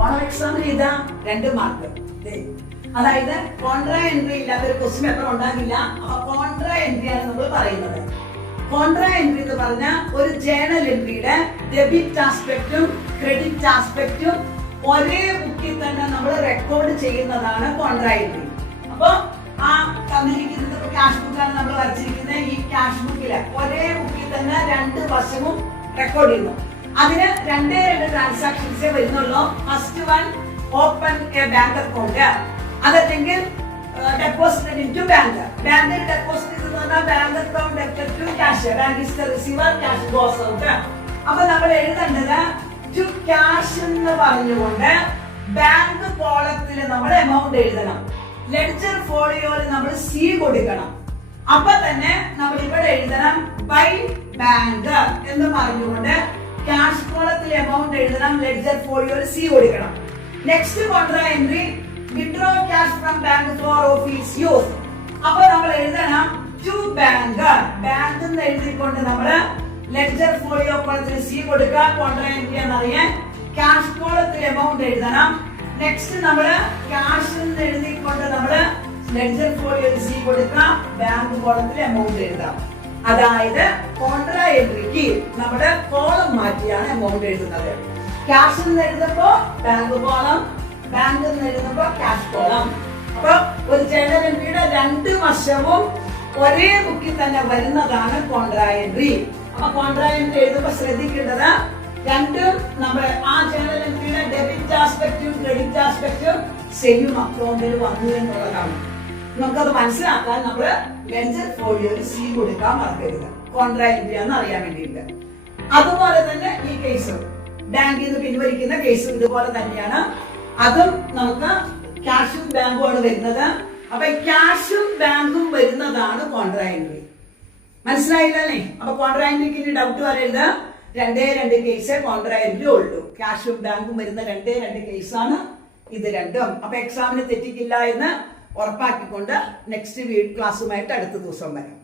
Owner എക്സാമിന് ഇതാ 2 mark. അതായത് കോൺട്രാ എൻട്രി ഇല്ലാത്ത ഒരു ക്വസ്റ്റ്യൻ പേപ്പർ ഉണ്ടാകില്ല. അപ്പൊ കോൺട്രാ എൻട്രി ആണ് നമ്മൾ പറയുന്നത്. കോൺട്രാ എൻട്രി എന്ന് പറഞ്ഞാൽ ഒരു ജേണൽ എൻട്രിയുടെ ഡെബിറ്റ് ആസ്പെക്റ്റും ക്രെഡിറ്റ് ആസ്പെക്റ്റും ഒരേ ബുക്കിൽ തന്നെ നമ്മൾ റെക്കോർഡ് ചെയ്യുന്നതാണ് കോൺട്രാ എൻട്രി. അപ്പൊ ആ തന്നിരിക്കുന്നത് ക്യാഷ് ബുക്കാണ് നമ്മൾ വരച്ചിരിക്കുന്നത്. ഈ ക്യാഷ് ബുക്കില് ഒരേ ബുക്കിൽ തന്നെ 2 വശവും റെക്കോർഡ് ചെയ്യുന്നു. അതിന് 2 ട്രാൻസാക്ഷൻസേ വരുന്നുള്ളൂ. First one open a bank account, അതല്ലെങ്കിൽ ഡെപ്പോസിറ്റ് ഇൻ ടു ബാങ്ക്. ബാങ്കിൽ ഡെപ്പോസിറ്റ് എന്ന് പറഞ്ഞാൽ bank account debit to cash, bank is the receiver, cash goes out. അപ്പൊ നമ്മൾ എഴുതേണ്ടത് ടു ക്യാഷ് എന്ന് പറഞ്ഞുകൊണ്ട് ബാങ്ക് കോളത്തിൽ നമ്മൾ എമൗണ്ട് എഴുതണം. ലെഡ്ജർ ഫോളിയോയിൽ നമ്മൾ സി കൊടുക്കണം. അപ്പൊ തന്നെ നമ്മൾ ഇവിടെ എഴുതണം ബൈ ബാങ്ക് എന്ന് പറഞ്ഞുകൊണ്ട് ക്യാഷ് കോളത്തിൽ എമൗണ്ട് എഴുതണം. ലെഡ്ജർ ഫോളിയോയിൽ സി കൊടുക്കണം. Next contra entry withdraw cash from bank for office use. അപ്പൊ നമ്മൾ എഴുതണം ടു ബാങ്ക്. ബാങ്ക് എന്ന് എഴുതിക്കൊണ്ട് നമ്മള് ലെഡ്ജർ ഫോളിയോ കോളത്തിൽ സി കൊടുക്കുക. കോൺട്രാ എൻട്രി എന്നറിയാൻ ക്യാഷ് കോളത്തിൽ എമൗണ്ട് എഴുതണം. നെക്സ്റ്റ് നമ്മള് ക്യാഷ് എന്ന് എഴുതിക്കൊണ്ട് നമ്മള് ലെഡ്ജർ ഫോളിയോയിൽ സി കൊടുക്കുക. ബാങ്ക് കോളത്തിൽ എമൗണ്ട് എഴുതാം. അതായത് കോൺട്രാ എൻട്രിക്ക് നമ്മുടെ കോളം മാറ്റിയാണ് എമൗണ്ട് എഴുതുന്നത്. ക്യാഷ് എന്ന് എഴുതുമ്പോ ബാങ്ക് കോളം, ബാങ്ക് എന്ന് എഴുതുമ്പോ ക്യാഷ് കോളം. അപ്പൊ ഒരു ജേണൽ എൻട്രിയുടെ 2 വശവും ഒരേ ബുക്കിൽ തന്നെ വരുന്നതാണ് കോൺട്രാ എൻട്രി. അപ്പൊ കോൺട്രാ എൻട്രി എഴുതുമ്പോ ശ്രദ്ധിക്കേണ്ടത് രണ്ടും നമ്മുടെ ആ ജേണൽ എൻട്രിയുടെ ഡെബിറ്റ് ആസ്പെക്റ്റും ക്രെഡിറ്റ് ആസ്പെക്റ്റും സെയിം അക്കൗണ്ടിൽ വന്നു എന്നുള്ളതാണ്. നമുക്കത് മനസ്സിലാക്കാൻ നമ്മള് ലെഡ്ജർ ഫോളിയോയിൽ സി കൊടുക്കാൻ മറക്കരുത്. കോൺട്രാ എൻട്രി ആണെന്ന് അറിയാൻ വേണ്ടിയിട്ട്. അതുപോലെ തന്നെ ഈ കേസും ബാങ്കിൽ നിന്ന് പിൻവലിക്കുന്ന കേസും ഇതുപോലെ തന്നെയാണ്. അതും നമുക്ക് ക്യാഷും ബാങ്കും ആണ് വരുന്നത്. അപ്പൊ ക്യാഷും ബാങ്കും വരുന്നതാണ് കോൺട്രാ എൻട്രി. മനസ്സിലായില്ലേ? അപ്പൊ കോൺട്രാ എൻട്രിക്ക് ഇനി ഡൗട്ട് വരരുത്. 2 കേസ് കോൺട്രാ എൻട്രി ഉള്ളൂ. ക്യാഷും ബാങ്കും വരുന്ന 2 കേസാണ് ഇത് രണ്ടും. അപ്പൊ എക്സാമിന് തെറ്റിക്കില്ല എന്ന് ഉറപ്പാക്കിക്കൊണ്ട് നെക്സ്റ്റ് ക്ലാസ്സുമായിട്ട് അടുത്ത ദിവസം വരാം.